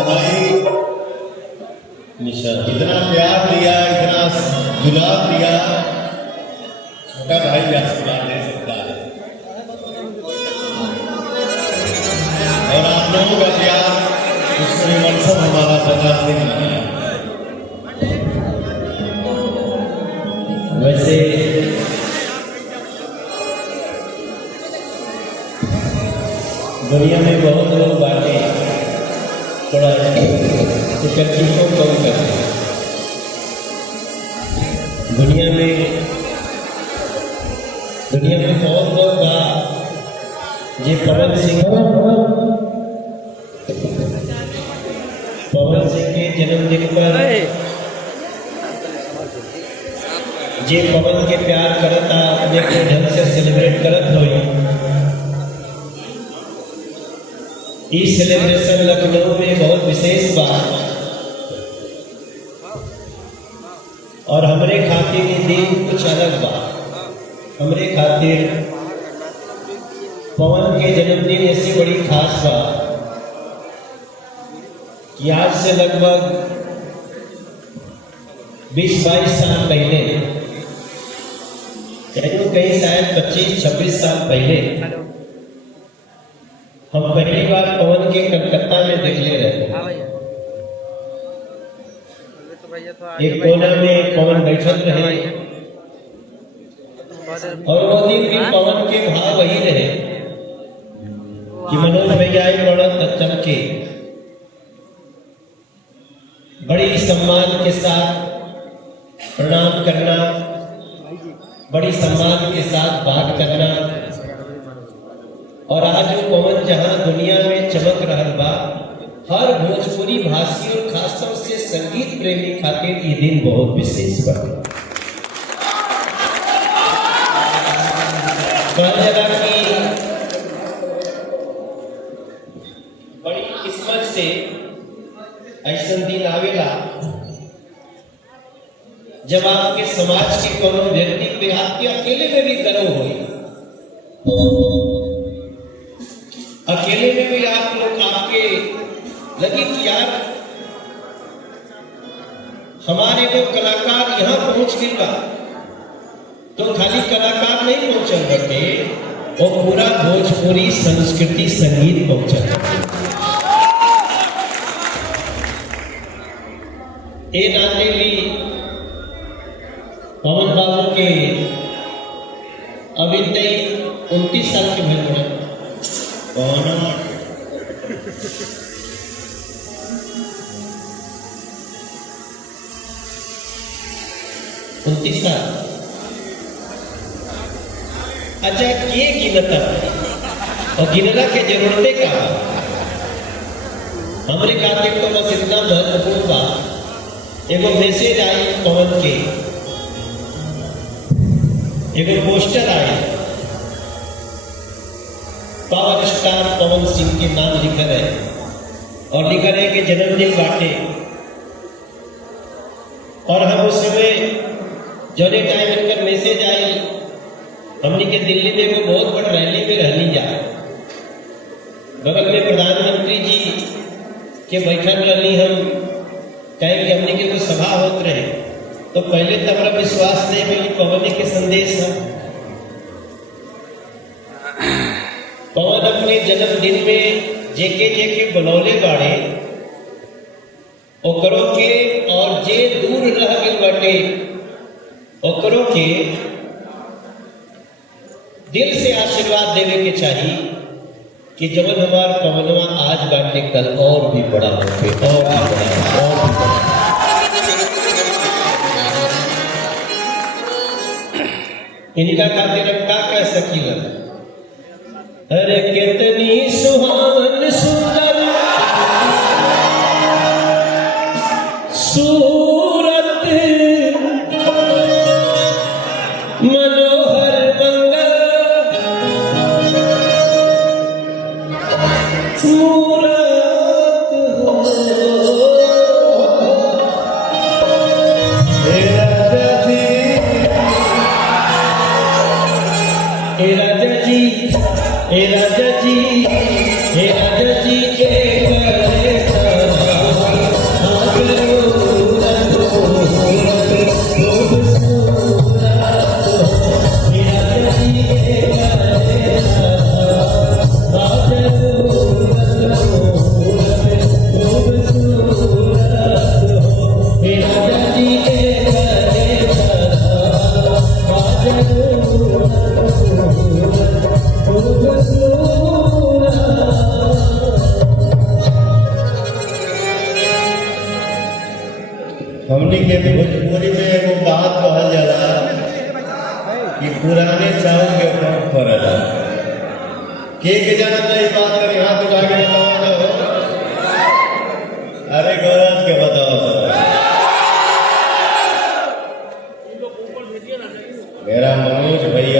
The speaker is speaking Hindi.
भाई निशा इतना प्यार दिया, इतना गुलाब दिया, छोटा भाई व्यासपुरा दे सकता है। और आप लोगों का प्यार उसमें मनसब हमारा 50 दिन किया। वैसे दुनिया में बहुत लोग बातें थोड़ा इकट्ठी को कम करते हैं। दुनिया में बहुत लोग ये पवन सिंह के जन्मदिन पर जे पवन के प्यार करता अपने को ढंग से सेलिब्रेट करत हो। इस सेलिब्रेशन लखनऊ में बहुत विशेष बात और हमरे खातिर ये दिन कुछ अलग बात। हमरे खातिर पवन के जन्मदिन ऐसी बड़ी खास बात कि आज से लगभग 20-22 साल पहले, कहीं शायद 25-26 साल पहले हम पहली बार पवन के कलकत्ता में देखले रहे। एक कोना में पवन बैठल रहे और वो दिन भी पवन के भाव वही रहे कि मनोज भैया बढ़त चल के बड़ी सम्मान के साथ प्रणाम करना, बड़ी सम्मान के साथ बात करना। और आज पवन जहां दुनिया में चमक रहा बा, हर भोजपुरी भाषी और खासतौर से संगीत प्रेमी खातिर ये दिन बहुत विशेष बा। कि बड़ी किस्मत से ऐसा दिन आवेला जब आपके समाज के कोनो व्यक्ति पे आपके अकेले में भी गर्व हो, अकेले में भी आप लोग आपके लगे कि यार हमारे जो कलाकार यहाँ पहुंच गए बा, तो खाली कलाकार नहीं पहुंचल बटे, वो पूरा भोजपुरी संस्कृति संगीत पहुंचल। ए नाते भी पवन बाबू के अभी तक 29 साल के भेल रहे। 29 साल। अच्छा के गिनता और गिनला के जरूरते का हमरे खातिर तो बस इतना महत्वपूर्ण बात। एगो मैसेज आई पवन के, एगो पोस्टर आई, पावर स्टार पवन सिंह के नाम लिखा है और लिखा है कि जन्मदिन बाटे। और हम उस समय जोने टाइम इनका मैसेज आई, हमने के दिल्ली में वो बहुत बड़ रैली में रहनी जा, बगल में प्रधानमंत्री जी के बैठक रहनी, हम कहें कि हमने के कोई सभा होत रहे, तो पहले तो हमारा विश्वास नहीं मिली पवन के संदेश है। पवन अपने जन्मदिन में जेके बनौले बाड़े ओकरो के, और जे दूर रह गए बाटे ओकरो के दिल से आशीर्वाद देवे के चाहिए कि जब हमार पवनवा आज बाटे कल और भी बड़ा होके, और भी बड़ा, और भी बड़ा। इनका खातिर का कह सकीला, अरे कितनी सुहावन सुंदर सूरत, मनोहर मंगल मूरत हो। हे राजा जी, हे राजा जी, हे राजा जी के हमनी के भोजपुरी में एगो बात कहल जाला कि पुराने चावल के ऊपर पड़ला। के जाना तो ये बात करी हाथ उठा के बताओ तो। अरे गौरव के बताओ तो। मेरा मनोज भैया